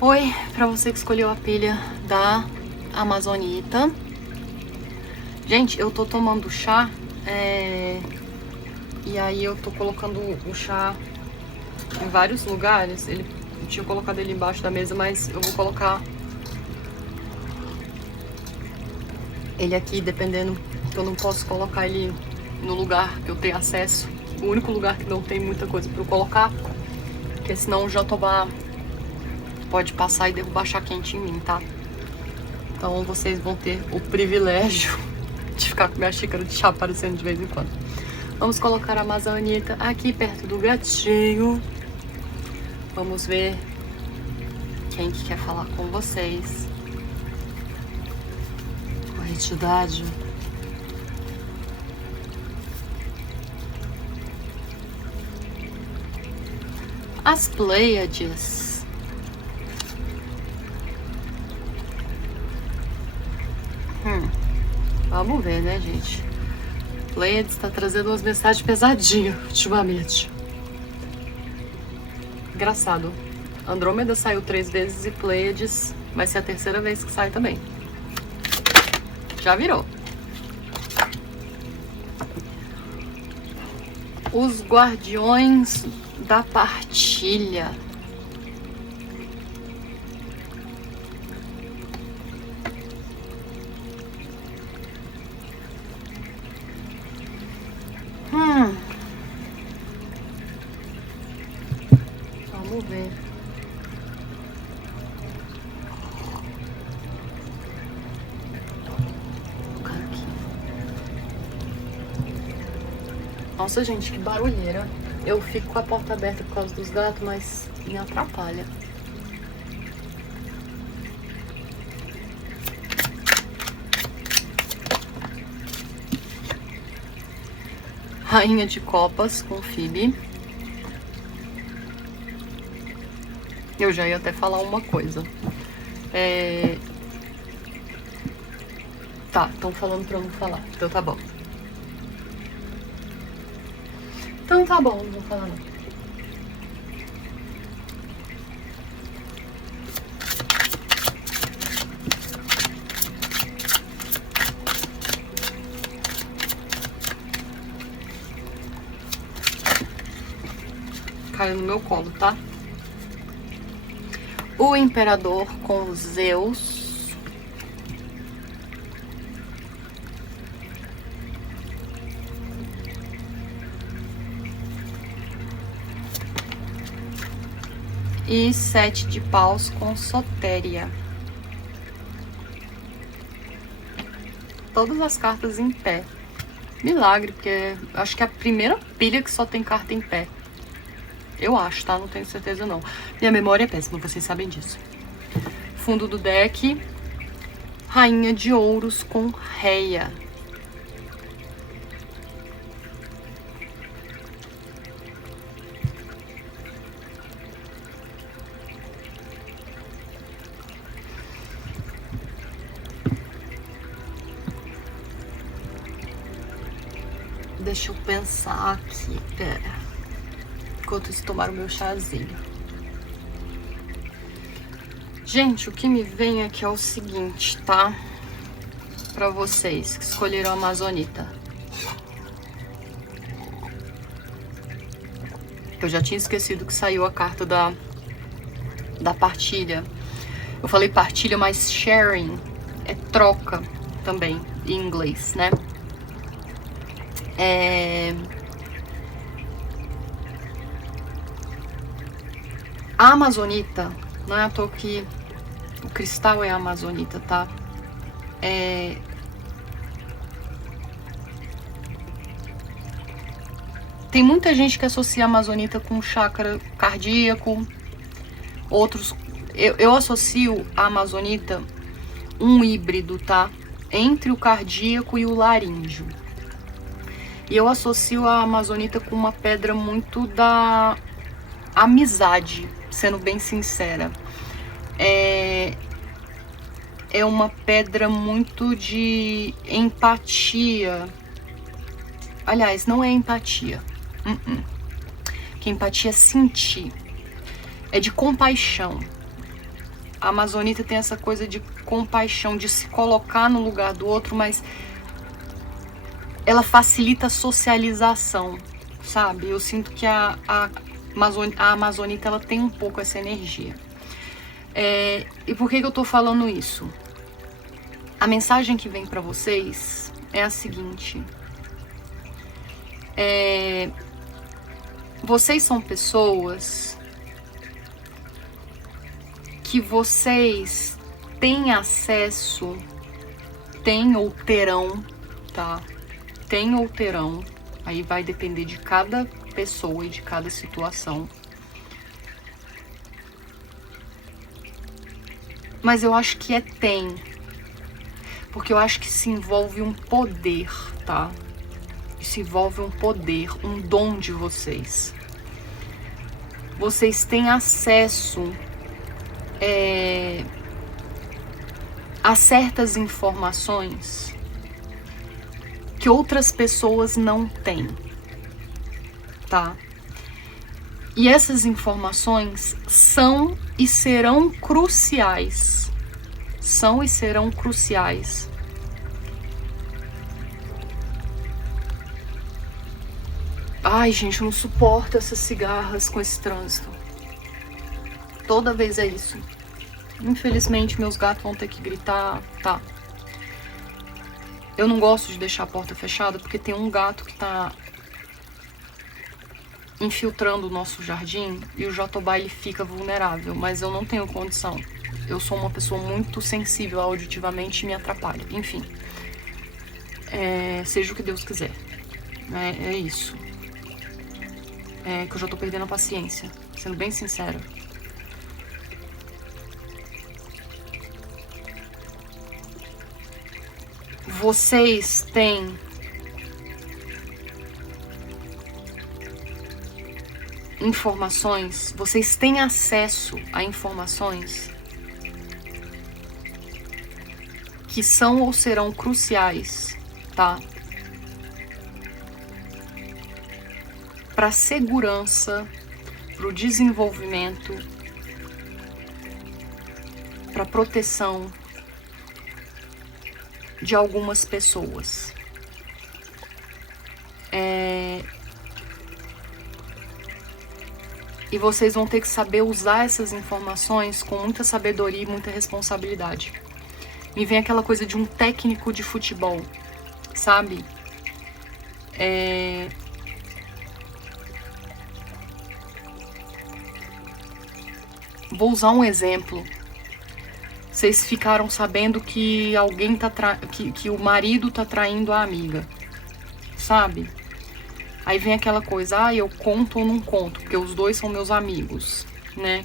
Oi, pra você que escolheu a pilha da Amazonita. Gente, eu tô tomando chá, e aí eu tô colocando o chá em vários lugares. Eu tinha colocado ele embaixo da mesa, mas eu vou colocar ele aqui, dependendo, que eu não posso colocar ele no lugar que eu tenho acesso. O único lugar que não tem muita coisa pra eu colocar, porque senão o jatobá pode passar e derrubar chá quente em mim, tá? Então vocês vão ter o privilégio de ficar com minha xícara de chá aparecendo de vez em quando. Vamos colocar a Amazonita aqui perto do gatinho. Vamos ver quem que quer falar com vocês. Corretidade. As Pleiades. Vamos ver, né, gente? Pleiades tá trazendo umas mensagens pesadinhas ultimamente. Engraçado. Andrômeda saiu 3 vezes e Pleiades vai ser a terceira vez que sai também. Já virou. Os Guardiões da Partilha. Vamos ver. Aqui. Nossa, gente, que barulheira. Eu fico com a porta aberta por causa dos gatos, mas me atrapalha. Rainha de Copas com Phoebe. Eu já ia até falar uma coisa. Tá, estão falando pra eu não falar. Então tá bom. Então tá bom, não vou falar não. Caiu no meu colo, tá? O Imperador com Zeus. E 7 de paus com Sotéria. Todas as cartas em pé. Milagre, porque acho que é a primeira pilha que só tem carta em pé. Eu acho, tá? Não tenho certeza não. Minha memória é péssima, vocês sabem disso. Fundo do deck. Rainha de Ouros com Reia. Deixa eu pensar aqui, pera. Enquanto isso, tomar o meu chazinho. Gente, o que me vem aqui é o seguinte, tá? Pra vocês que escolheram a Amazonita. Eu já tinha esquecido que saiu a carta da partilha. Eu falei partilha, mas sharing é troca também, em inglês, né? A Amazonita, não é à toa que o cristal é a Amazonita, tá? Tem muita gente que associa a Amazonita com chakra cardíaco. Outros... Eu associo a Amazonita um híbrido, tá? Entre o cardíaco e o laríngeo. E eu associo a Amazonita com uma pedra muito da amizade, sendo bem sincera. É uma pedra muito de empatia. Aliás, não é empatia. Que empatia é sentir. É de compaixão. A amazonita tem essa coisa de compaixão, de se colocar no lugar do outro, mas ela facilita a socialização, sabe? Eu sinto que a amazonita ela tem um pouco essa energia. E por que eu tô falando isso? A mensagem que vem para vocês é a seguinte: vocês são pessoas que vocês têm acesso, têm ou terão, tá? Têm ou terão, aí vai depender de cada pessoa e de cada situação. Mas eu acho que tem, porque eu acho que se envolve um poder, tá? Se envolve um poder, um dom de vocês. Vocês têm acesso a certas informações que outras pessoas não têm, tá? E essas informações são e serão cruciais. São e serão cruciais. Ai, gente, eu não suporto essas cigarras com esse trânsito. Toda vez é isso. Infelizmente, meus gatos vão ter que gritar, tá? Eu não gosto de deixar a porta fechada porque tem um gato que tá infiltrando o nosso jardim e o jatobá ele fica vulnerável, mas eu não tenho condição. Eu sou uma pessoa muito sensível auditivamente e me atrapalha. Enfim, seja o que Deus quiser. É isso. Que eu já tô perdendo a paciência, sendo bem sincera. Vocês têm informações, vocês têm acesso a informações que são ou serão cruciais, tá? Para a segurança, para o desenvolvimento, para a proteção de algumas pessoas. E vocês vão ter que saber usar essas informações com muita sabedoria e muita responsabilidade. Me vem aquela coisa de um técnico de futebol, sabe? Vou usar um exemplo. Vocês ficaram sabendo que alguém que o marido tá traindo a amiga, sabe? Aí vem aquela coisa, eu conto ou não conto, porque os dois são meus amigos, né?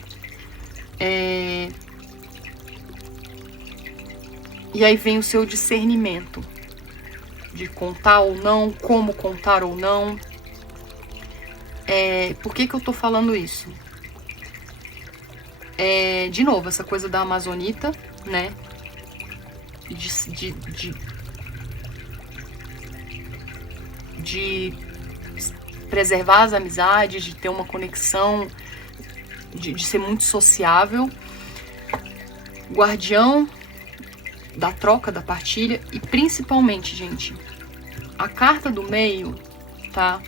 E aí vem o seu discernimento de contar ou não, como contar ou não. Por que eu tô falando isso? De novo, essa coisa da amazonita, né? De preservar as amizades, de ter uma conexão, de ser muito sociável. Guardião da troca, da partilha. E principalmente, gente, a carta do meio, tá?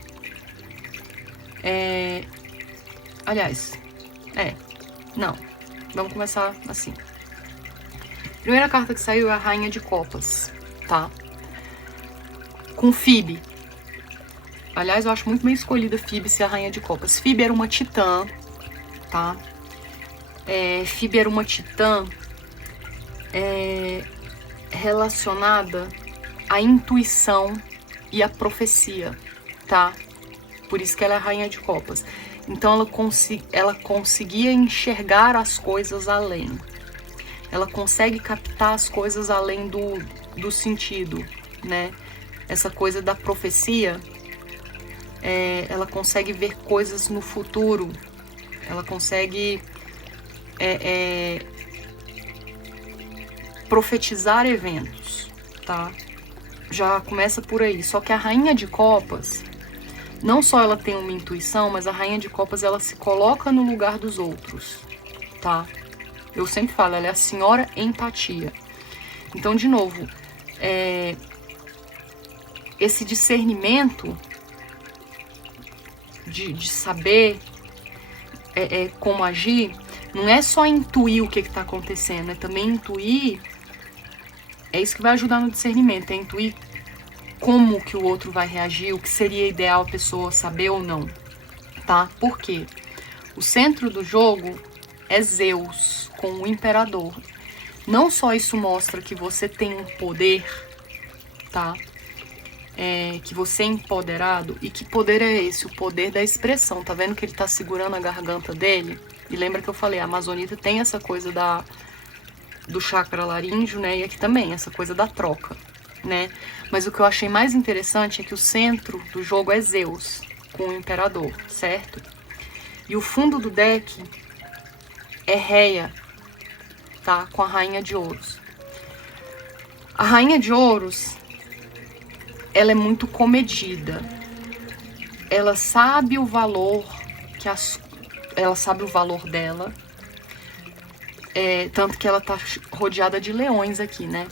Não, vamos começar assim. Primeira carta que saiu é a Rainha de Copas, tá? Com Phoebe. Aliás, eu acho muito bem escolhida Phoebe ser a Rainha de Copas. Phoebe era uma titã, tá? Phoebe era uma titã relacionada à intuição e à profecia, tá? Por isso que ela é a Rainha de Copas. Então ela conseguia enxergar as coisas além. Ela consegue captar as coisas além do sentido, né? Essa coisa da profecia, ela consegue ver coisas no futuro. Ela consegue profetizar eventos, tá? Já começa por aí. Só que a Rainha de Copas, não só ela tem uma intuição, mas a Rainha de Copas ela se coloca no lugar dos outros, tá? Eu sempre falo, ela é a senhora empatia. Então, de novo, esse discernimento de saber como agir, não é só intuir o que está acontecendo, é também intuir, é isso que vai ajudar no discernimento, é intuir como que o outro vai reagir, o que seria ideal a pessoa saber ou não, tá? Por quê? O centro do jogo é Zeus, com o imperador. Não só isso mostra que você tem um poder, tá? Que você é empoderado. E que poder é esse? O poder da expressão. Tá vendo que ele tá segurando a garganta dele? E lembra que eu falei, a amazonita tem essa coisa do chakra laríngeo, né? E aqui também, essa coisa da troca, né? Mas o que eu achei mais interessante é que o centro do jogo é Zeus, com o imperador, certo? E o fundo do deck é Reia, tá? Com a rainha de ouros. A rainha de ouros, ela é muito comedida. Ela sabe o valor ela sabe o valor dela. Tanto que ela tá rodeada de leões aqui, né?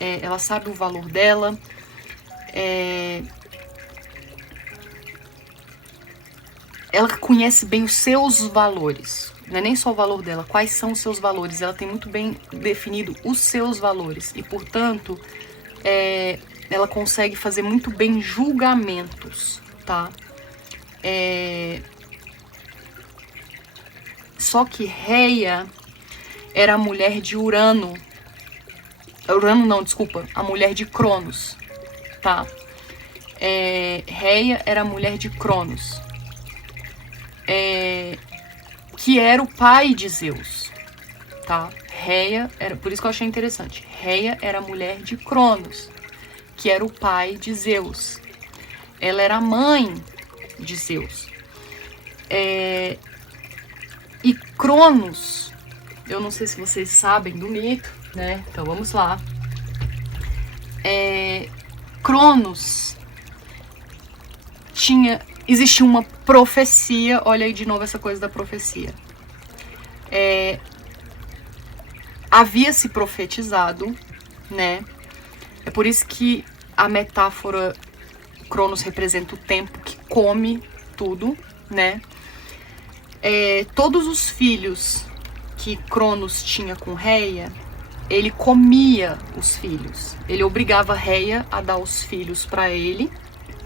Ela sabe o valor dela. Ela conhece bem os seus valores. Não é nem só o valor dela, quais são os seus valores. Ela tem muito bem definido os seus valores. E, portanto, ela consegue fazer muito bem julgamentos, tá? Só que Reia era a mulher de Urano. Urano não, desculpa. A mulher de Cronos, tá? Reia era a mulher de Cronos. Que era o pai de Zeus, tá? Reia era, por isso que eu achei interessante. Reia era a mulher de Cronos, que era o pai de Zeus. Ela era a mãe de Zeus. E Cronos, eu não sei se vocês sabem do mito, né? Então vamos lá. Cronos existia uma profecia, olha aí de novo essa coisa da profecia. Havia se profetizado, né? É por isso que a metáfora Cronos representa o tempo que come tudo, né? Todos os filhos que Cronos tinha com Reia, ele comia os filhos. Ele obrigava Reia a dar os filhos para ele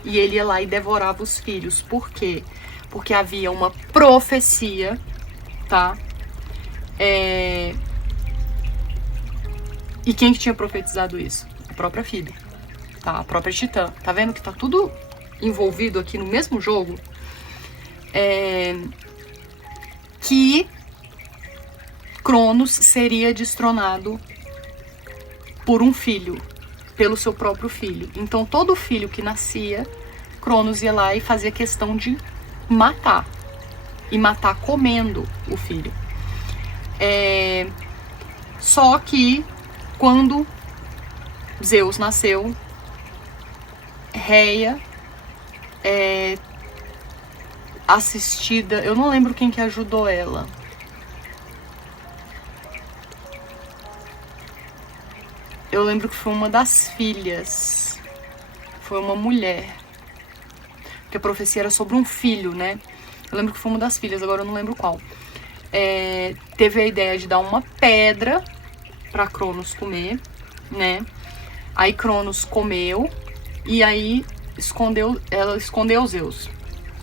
e ele ia lá e devorava os filhos. Por quê? Porque havia uma profecia, tá? E quem que tinha profetizado isso? A própria Fíbe, tá? A própria Titã. Tá vendo que tá tudo envolvido aqui no mesmo jogo? Que Cronos seria destronado por um filho, pelo seu próprio filho. Então todo filho que nascia, Cronos ia lá e fazia questão de matar. E matar comendo o filho. Só que quando Zeus nasceu, Reia assistida, eu não lembro quem que ajudou ela. Eu lembro que foi uma das filhas. Foi uma mulher. Porque a profecia era sobre um filho, né? Eu lembro que foi uma das filhas, agora eu não lembro qual. Teve a ideia de dar uma pedra pra Cronos comer, né? Aí Cronos comeu e aí ela escondeu Zeus,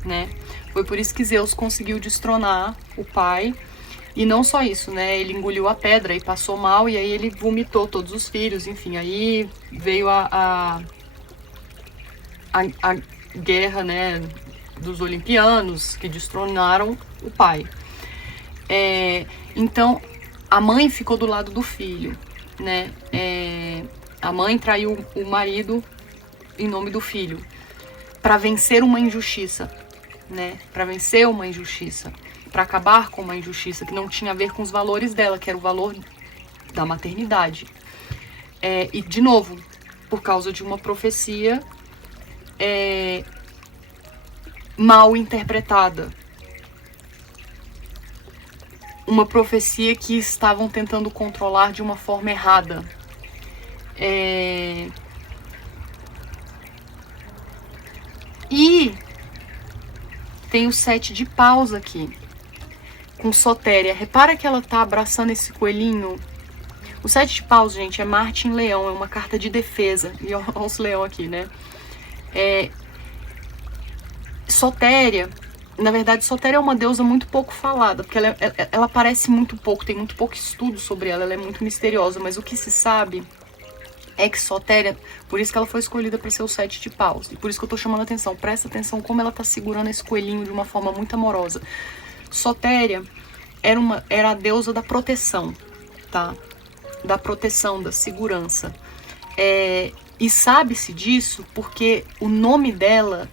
né? Foi por isso que Zeus conseguiu destronar o pai. E não só isso, né? Ele engoliu a pedra e passou mal, e aí ele vomitou todos os filhos, enfim, aí veio a guerra, né, dos olimpianos, que destronaram o pai. Então, a mãe ficou do lado do filho, né? A mãe traiu o marido em nome do filho, para vencer uma injustiça, né? Para vencer uma injustiça. Para acabar com uma injustiça que não tinha a ver com os valores dela, que era o valor da maternidade. E, de novo, por causa de uma profecia mal interpretada. uma profecia que estavam tentando controlar de uma forma errada. E tem o 7 de paus aqui, com Sotéria. Repara que ela tá abraçando esse coelhinho. O 7 de paus, gente, é Marte em Leão, é uma carta de defesa. E olha os leão aqui, né? Sotéria, na verdade, Sotéria é uma deusa muito pouco falada, porque ela aparece muito pouco, tem muito pouco estudo sobre ela é muito misteriosa, mas o que se sabe é que Sotéria, por isso que ela foi escolhida para ser o 7 de paus, e por isso que eu tô chamando a atenção, presta atenção como ela tá segurando esse coelhinho de uma forma muito amorosa. Sotéria era a deusa da proteção, tá? Da proteção, da segurança. E sabe-se disso porque o nome dela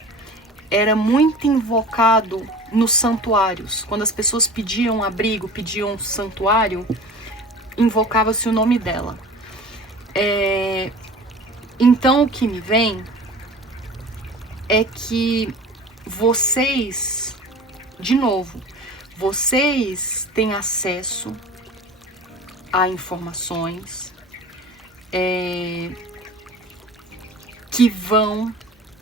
era muito invocado nos santuários. Quando as pessoas pediam abrigo, pediam santuário, invocava-se o nome dela. Então o que me vem é que vocês, de novo, vocês têm acesso a informações que vão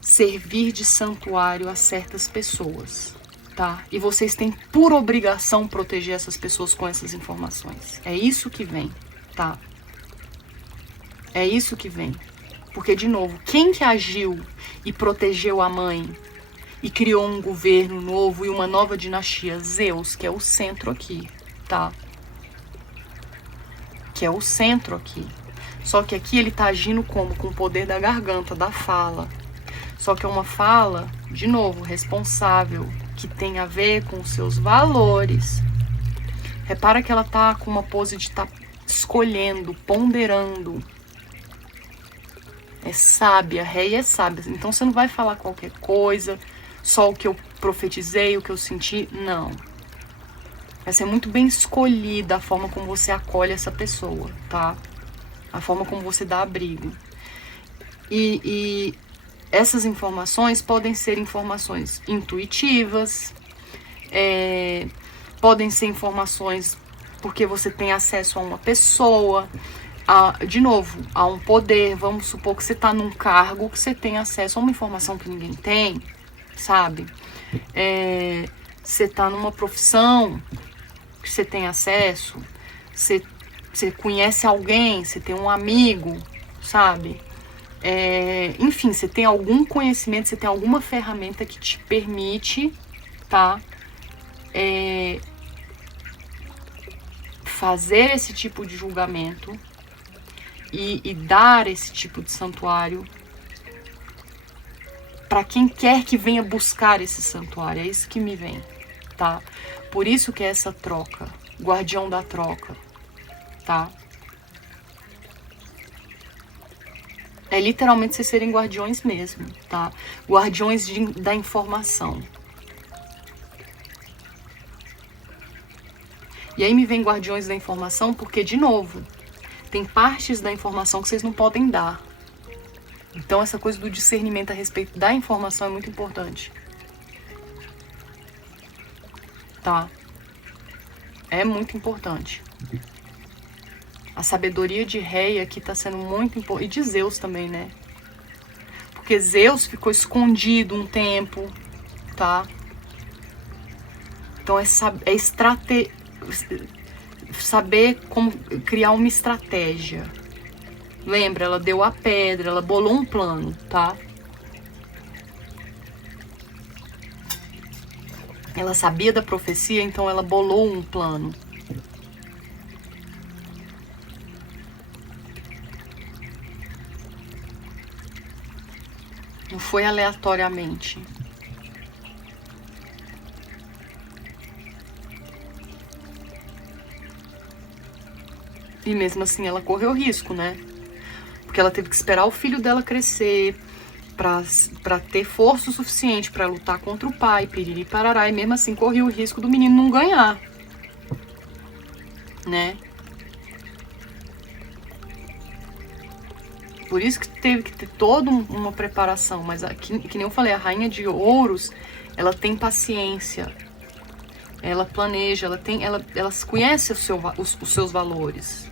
servir de santuário a certas pessoas, tá? E vocês têm por obrigação proteger essas pessoas com essas informações. É isso que vem, tá? É isso que vem. Porque, de novo, quem que agiu e protegeu a mãe e criou um governo novo e uma nova dinastia? Zeus, que é o centro aqui, tá? Que é o centro aqui. Só que aqui ele tá agindo como? Com o poder da garganta, da fala. Só que é uma fala, de novo, responsável, que tem a ver com os seus valores. Repara que ela tá com uma pose de estar escolhendo, ponderando. É sábia, rei é sábia. Então você não vai falar qualquer coisa, só o que eu profetizei, o que eu senti. Não. Vai ser muito bem escolhida a forma como você acolhe essa pessoa, tá? A forma como você dá abrigo. E essas informações podem ser informações intuitivas, podem ser informações porque você tem acesso a uma pessoa, de novo, a um poder. Vamos supor que você está num cargo que você tem acesso a uma informação que ninguém tem, sabe? Você está numa profissão que você tem acesso, você conhece alguém, você tem um amigo, sabe? Enfim, você tem algum conhecimento, você tem alguma ferramenta que te permite, tá? Fazer esse tipo de julgamento e dar esse tipo de santuário para quem quer que venha buscar esse santuário. É isso que me vem, tá? Por isso que é essa troca, guardião da troca, tá? É literalmente vocês serem guardiões mesmo, tá? Guardiões da informação. E aí me vem guardiões da informação porque, de novo, tem partes da informação que vocês não podem dar. Então essa coisa do discernimento a respeito da informação é muito importante. Tá? É muito importante. A sabedoria de Rei aqui tá sendo muito importante. E de Zeus também, né? Porque Zeus ficou escondido um tempo, tá? Então saber como criar uma estratégia. Lembra, ela deu a pedra, ela bolou um plano, tá? Ela sabia da profecia, então ela bolou um plano. Não foi aleatoriamente. E mesmo assim ela correu risco, né? Porque ela teve que esperar o filho dela crescer pra ter força o suficiente pra lutar contra o pai, piriri parará, e mesmo assim correu o risco do menino não ganhar, né? Por isso que teve que ter toda uma preparação. Mas que nem eu falei, a rainha de ouros, ela tem paciência. ela planeja, ela conhece os seus valores.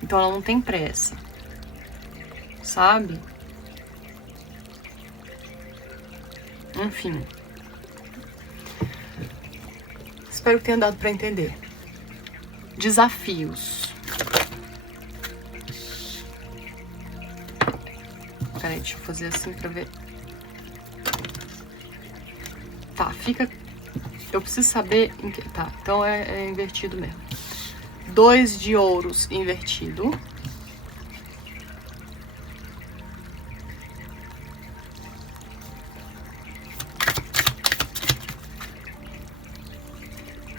Então ela não tem pressa, sabe? Enfim. Espero que tenha dado para entender. Desafios. Peraí, deixa eu fazer assim pra ver. Tá, fica... Eu preciso saber... Tá, então é invertido mesmo. 2 de ouros invertido.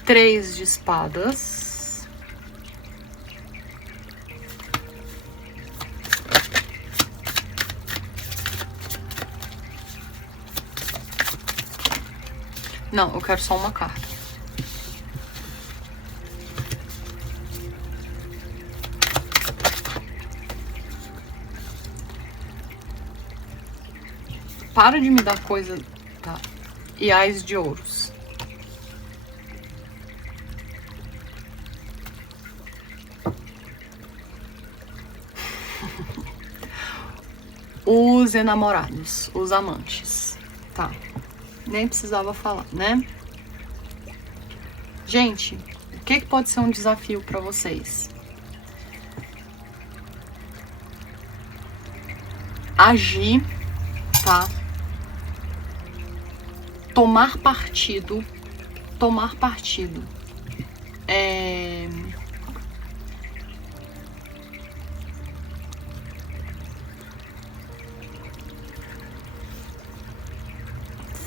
Três de espadas. Não, eu quero só uma carta. Para de me dar coisa... Tá. E ás de ouros. Os enamorados, os amantes. Tá. Nem precisava falar, né? Gente, o que pode ser um desafio para vocês? Agir, tá? Tomar partido. Tomar partido.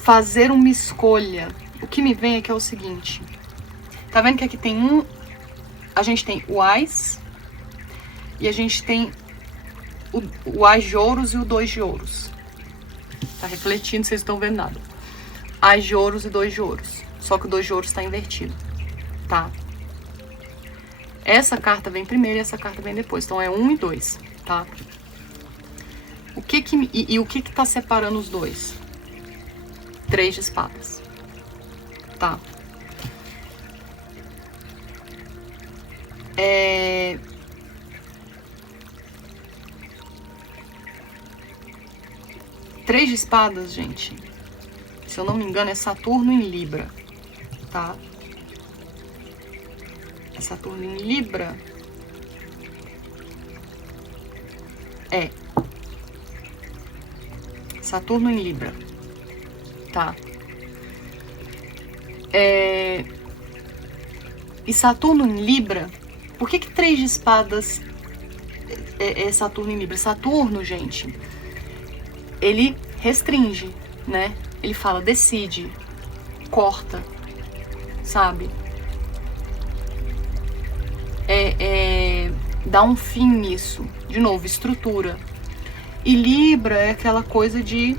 Fazer uma escolha. O que me vem aqui é o seguinte. Tá vendo que aqui tem a gente tem o ás e a gente tem o ás de ouros e o 2 de ouros. Tá refletindo, vocês estão vendo nada. Ás de ouros e 2 de ouros. Só que o 2 de ouros tá invertido, tá? Essa carta vem primeiro e essa carta vem depois. Então é 1 e 2, tá? O que tá separando os dois? 3 de espadas, tá? Três de espadas, gente. Se eu não me engano, é Saturno em Libra, tá? É Saturno em Libra. É. Saturno em Libra. Tá. E Saturno em Libra, por que 3 de espadas é Saturno em Libra? Saturno, gente, ele restringe, né? Ele fala, decide, corta, sabe? Dá um fim nisso. De novo, estrutura. E Libra é aquela coisa de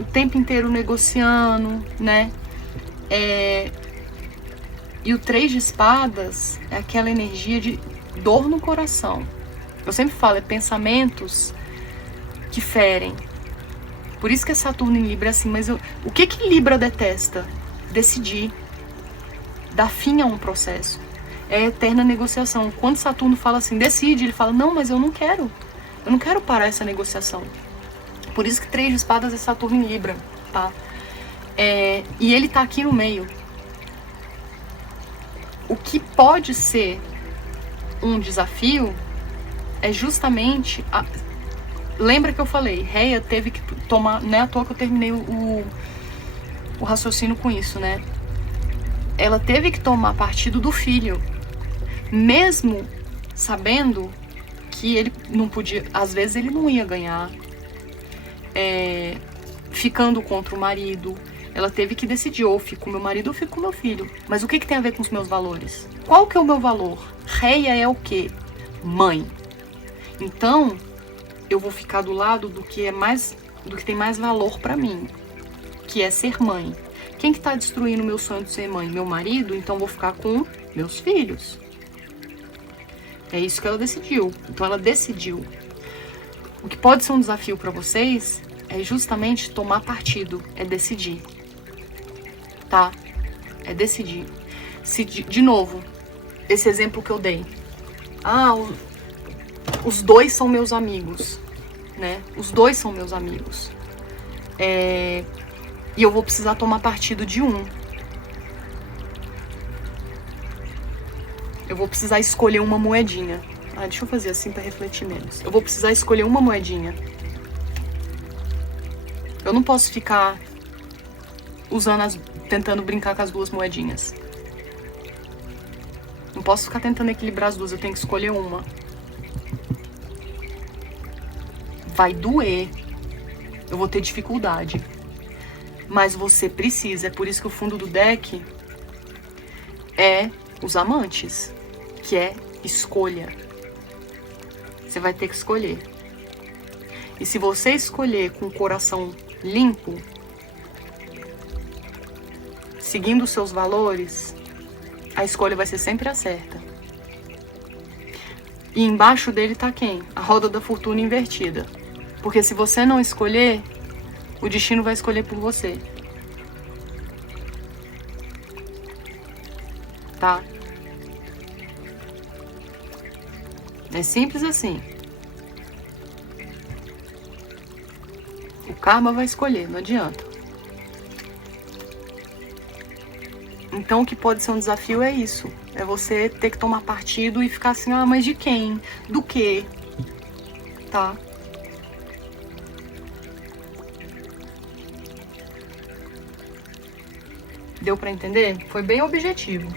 o tempo inteiro negociando, né? E o 3 de espadas é aquela energia de dor no coração. Eu sempre falo, é pensamentos que ferem. Por isso que é Saturno em Libra assim, mas o que Libra detesta? Decidir. Dar fim a um processo. É eterna negociação. Quando Saturno fala assim, decide, ele fala, não, mas eu não quero. Eu não quero parar essa negociação. Por isso que 3 de espadas é Saturno em Libra, tá? E ele tá aqui no meio. O que pode ser um desafio é justamente... Lembra que eu falei, Reia teve que tomar... Não é à toa que eu terminei o raciocínio com isso, né? Ela teve que tomar partido do filho. Mesmo sabendo que ele não podia... Às vezes ele não ia ganhar. Ficando contra o marido. Ela teve que decidir, ou fico com meu marido ou fico com meu filho. Mas o que tem a ver com os meus valores? Qual que é o meu valor? Reia é o quê? Mãe. Então, eu vou ficar do lado do que tem mais valor pra mim, que é ser mãe. Quem que tá destruindo o meu sonho de ser mãe? Meu marido? Então, eu vou ficar com meus filhos. É isso que ela decidiu. Então, ela decidiu. O que pode ser um desafio pra vocês é justamente tomar partido, é decidir. Tá? É decidir. Se, de novo, esse exemplo que eu dei. Os dois são meus amigos, né? Os dois são meus amigos. E eu vou precisar tomar partido de um. Eu vou precisar escolher uma moedinha. Deixa eu fazer assim pra refletir menos. Eu vou precisar escolher uma moedinha. Eu não posso ficar tentando brincar com as duas moedinhas. Não posso ficar tentando equilibrar as duas, eu tenho que escolher uma. Vai doer. Eu vou ter dificuldade. Mas você precisa. É por isso que o fundo do deck é os amantes, que é escolha. Você vai ter que escolher. E se você escolher com o coração limpo, seguindo os seus valores, a escolha vai ser sempre a certa. E embaixo dele tá quem? A roda da fortuna invertida. Porque se você não escolher, o destino vai escolher por você. Tá? É simples assim. O karma vai escolher, não adianta. Então o que pode ser um desafio é isso. É você ter que tomar partido e ficar assim, mas de quem? Do quê? Tá? Deu pra entender? Foi bem objetivo.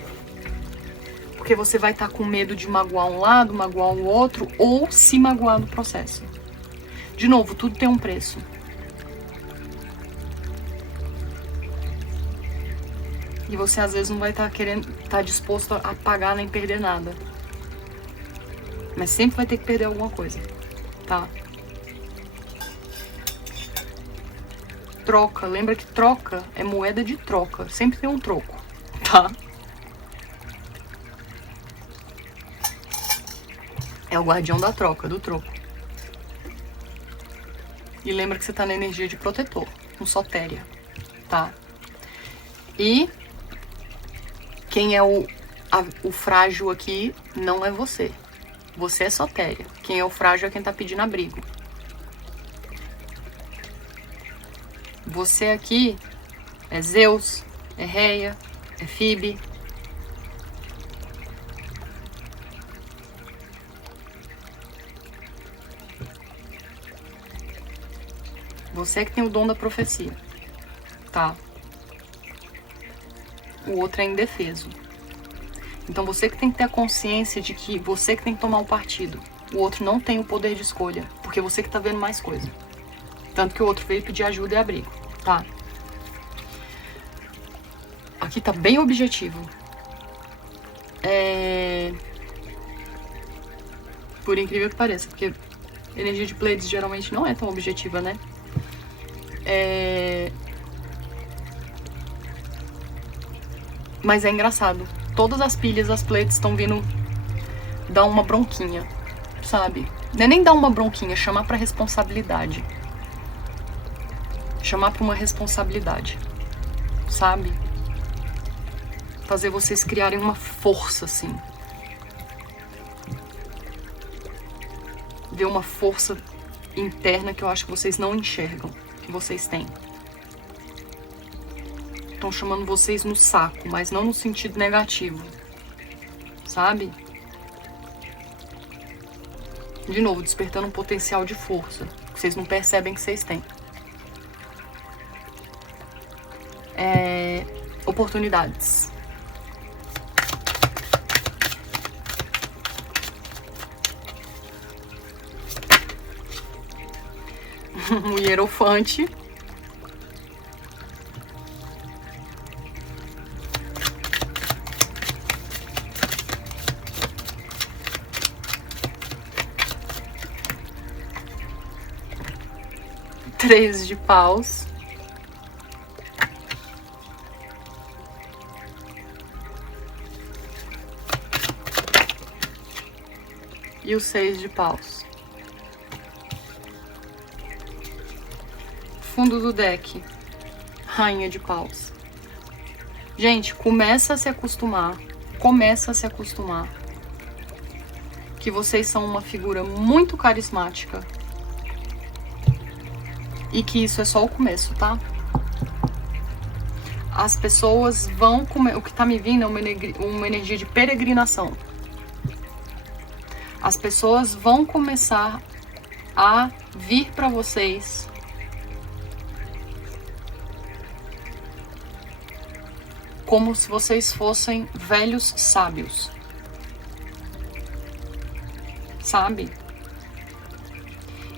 Porque você vai estar com medo de magoar um lado, magoar o outro, ou se magoar no processo. De novo, tudo tem um preço. E você às vezes não vai estar disposto a pagar nem perder nada. Mas sempre vai ter que perder alguma coisa, tá? Troca, lembra que troca é moeda de troca. Sempre tem um troco, tá? É o guardião da troca, do troco. E lembra que você tá na energia de protetor, um sotéria, tá? E quem é o frágil aqui não é você. Você é sotéria. Quem é o frágil é quem tá pedindo abrigo. Você aqui é Zeus, é Reia, é Fibe. Você que tem o dom da profecia, tá? O outro é indefeso. Então você que tem que ter a consciência de que você que tem que tomar o partido. O outro não tem o poder de escolha, porque você que tá vendo mais coisa. Tanto que o outro veio pedir ajuda e abrigo, tá? Aqui tá bem objetivo. Por incrível que pareça, porque energia de Pleiades geralmente não é tão objetiva, né? Mas é engraçado. Todas as pilhas das Pleiades estão vindo dar uma bronquinha, sabe? Não é nem dar uma bronquinha, chamar pra responsabilidade. Chamar pra uma responsabilidade, sabe? Fazer vocês criarem uma força, assim. Ver uma força interna que eu acho que vocês não enxergam, que vocês têm. Estão chamando vocês no saco, mas não no sentido negativo, sabe? De novo, despertando um potencial de força que vocês não percebem que vocês têm. Oportunidades. O Hierofante. Três de paus. E o 6 de paus. Fundo do deck. Rainha de paus. Gente, começa a se acostumar. Começa a se acostumar. Que vocês são uma figura muito carismática. E que isso é só o começo, tá? As pessoas vão comer. O que tá me vindo é uma energia de peregrinação. As pessoas vão começar a vir para vocês como se vocês fossem velhos sábios. Sabe?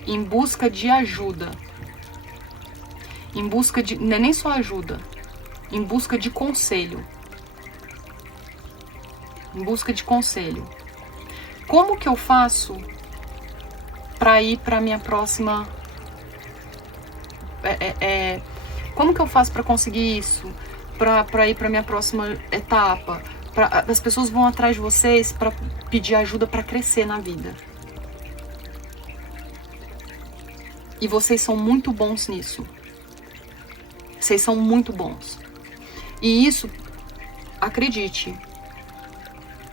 Em busca de ajuda. Em busca de... Não é nem só ajuda. Em busca de conselho. Em busca de conselho. Como que eu faço para ir para minha próxima... Como que eu faço para conseguir isso? Para ir para minha próxima etapa? As pessoas vão atrás de vocês para pedir ajuda para crescer na vida. E vocês são muito bons nisso. Vocês são muito bons. E isso, acredite,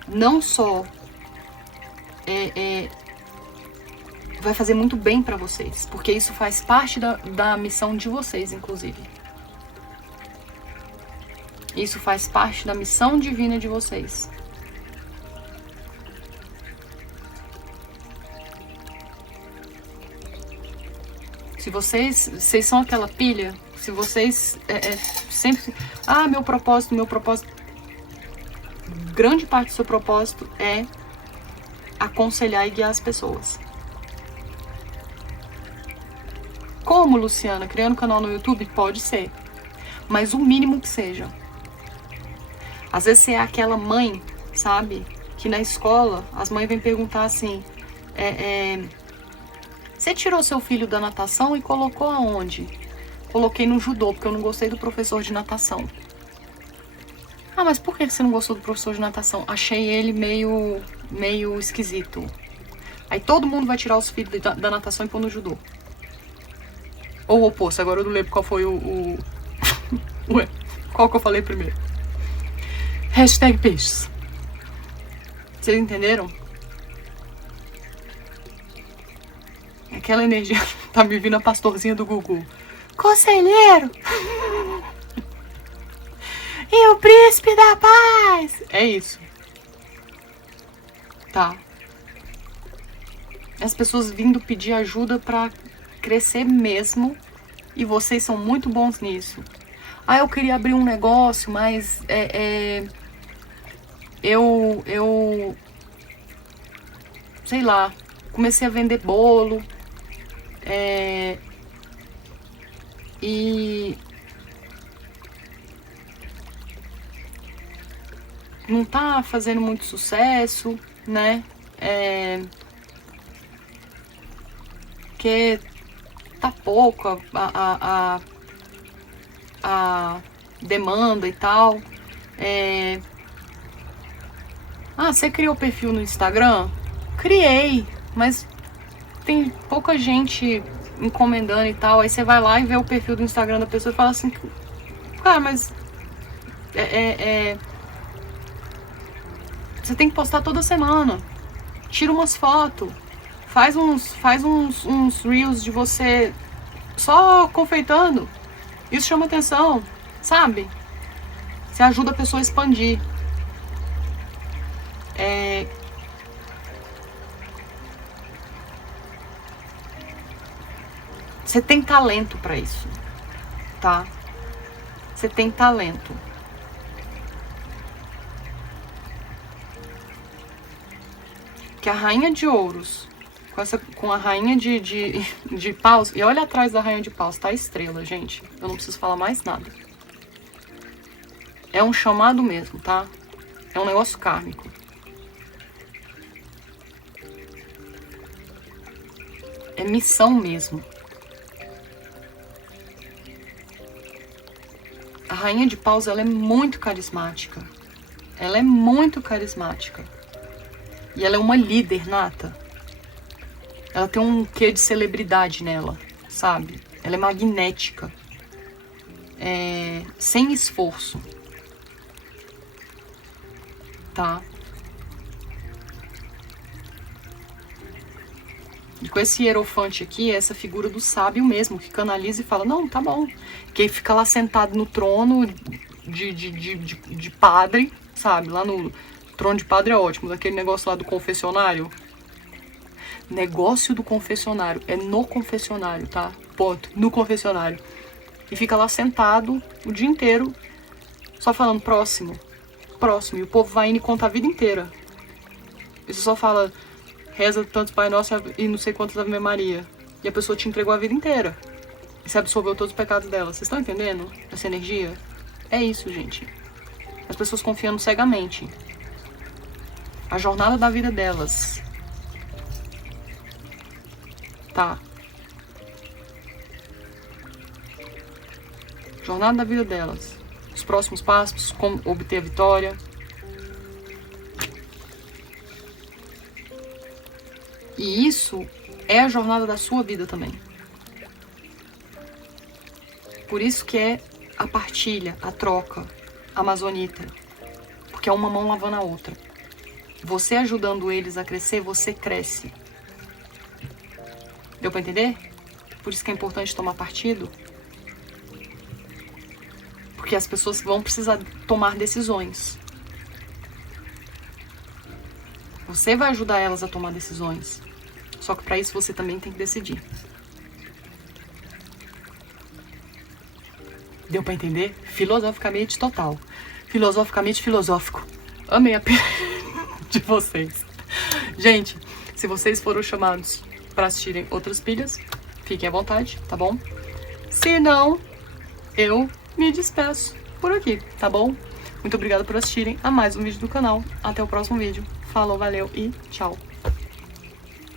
não só vai fazer muito bem para vocês, porque isso faz parte da missão de vocês, inclusive. Isso faz parte da missão divina de vocês. Se vocês são aquela pilha, se vocês sempre... meu propósito... Grande parte do seu propósito é aconselhar e guiar as pessoas. Como, Luciana? Criando um canal no YouTube? Pode ser. Mas o mínimo que seja. Às vezes você é aquela mãe, sabe? Que na escola as mães vêm perguntar assim... Você tirou seu filho da natação e colocou aonde? Coloquei no judô, porque eu não gostei do professor de natação. Mas por que você não gostou do professor de natação? Achei ele meio esquisito. Aí todo mundo vai tirar os filhos da natação e pôr no judô. Ou o oposto, agora eu não lembro qual foi Ué, qual que eu falei primeiro? Hashtag peixes. Vocês entenderam? Aquela energia tá me vindo a pastorzinha do Gugu. Conselheiro! E o príncipe da paz! É isso. Tá. As pessoas vindo pedir ajuda pra crescer mesmo. E vocês são muito bons nisso. Eu queria abrir um negócio, mas eu sei lá, comecei a vender bolo. E não tá fazendo muito sucesso, né? Porque tá pouco a demanda e tal. Você criou perfil no Instagram? Criei, mas tem pouca gente encomendando e tal. Aí você vai lá e vê o perfil do Instagram da pessoa e fala assim, cara, mas você tem que postar toda semana. Tira umas fotos. Faz uns reels de você só confeitando. Isso chama atenção, sabe? Você ajuda a pessoa a expandir. Você tem talento pra isso, tá? Você tem talento. Que a rainha de ouros, com a rainha de paus, e olha atrás da rainha de paus, tá a estrela, gente. Eu não preciso falar mais nada. É um chamado mesmo, tá? É um negócio kármico. É missão mesmo. A rainha de paus, ela é muito carismática. Ela é muito carismática. E ela é uma líder nata. Ela tem um quê de celebridade nela, sabe? Ela é magnética. Sem esforço. tá? E com esse hierofante aqui, essa figura do sábio mesmo, que canaliza e fala, não, tá bom. Que fica lá sentado no trono de padre, sabe? Lá no trono de padre é ótimo, daquele negócio lá do confessionário. Negócio do confessionário, é no confessionário, tá? Ponto, no confessionário. E fica lá sentado o dia inteiro, só falando próximo, próximo. E o povo vai indo e conta a vida inteira. E você só fala, reza tantos Pai Nosso e não sei quantos Ave Maria. E a pessoa te entregou a vida inteira. E você absorveu todos os pecados dela. Vocês estão entendendo essa energia? É isso, gente. As pessoas confiando cegamente. A jornada da vida delas. Tá. Jornada da vida delas. Os próximos passos, como obter a vitória. E isso é a jornada da sua vida também. Por isso que é a partilha, a troca, a amazonita. Porque é uma mão lavando a outra. Você ajudando eles a crescer, você cresce. Deu pra entender? Por isso que é importante tomar partido. Porque as pessoas vão precisar tomar decisões. Você vai ajudar elas a tomar decisões. Só que para isso você também tem que decidir. Deu pra entender? Filosoficamente total. Filosoficamente filosófico. Amei a de vocês. Gente, se vocês foram chamados para assistirem outras pilhas, fiquem à vontade, tá bom? Se não, eu me despeço por aqui, tá bom? Muito obrigada por assistirem a mais um vídeo do canal. Até o próximo vídeo. Falou, valeu e tchau!